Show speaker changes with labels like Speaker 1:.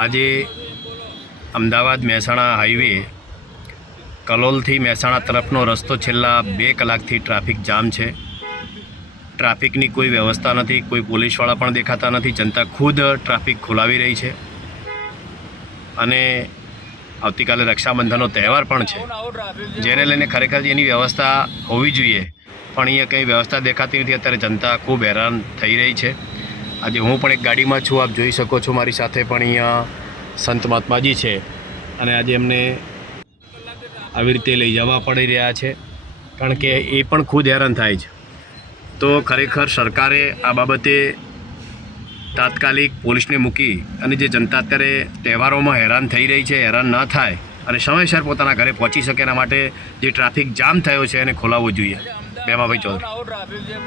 Speaker 1: આજે અમદાવાદ મહેસાણા હાઈવે કલોલથી મહેસાણા તરફનો રસ્તો છેલ્લા બે કલાકથી ટ્રાફિક જામ છે. ટ્રાફિકની કોઈ વ્યવસ્થા નથી, કોઈ પોલીસવાળા પણ દેખાતા નથી, જનતા ખુદ ટ્રાફિક ખોલાવી રહી છે. અને આવતીકાલે રક્ષાબંધનનો તહેવાર પણ છે. જેને લઈને ખરેખર એની વ્યવસ્થા હોવી જોઈએ. પણ અહીંયા કંઈ વ્યવસ્થા દેખાતી નથી, અત્યારે જનતા ખૂબ હેરાન થઈ રહી છે. આજે હું પણ એક ગાડીમાં છું, આપ જોઈ શકો છો મારી સાથે પણ અહીંયા સંત મહાત્માજી છે. અને આજે એમને આવી રીતે લઈ જવા પડી રહ્યા છે, કારણ કે એ પણ ખુદ હેરાન થાય છે. તો ખરેખર સરકારે આ બાબતે તાત્કાલિક પોલીસને મૂકી અને જે જનતા અત્યારે તહેવારોમાં હેરાન થઈ રહી છે, હેરાન ન થાય અને સમયસર પોતાના ઘરે પહોંચી શકે એના માટે જે ટ્રાફિક જામ થયો છે એને ખોલાવવો જોઈએ. બેમાભાઈ ચૌધરી.